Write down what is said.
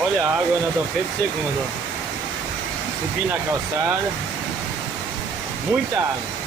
Olha a água na Dom Pedro II, ó. Subindo a calçada. Muita água.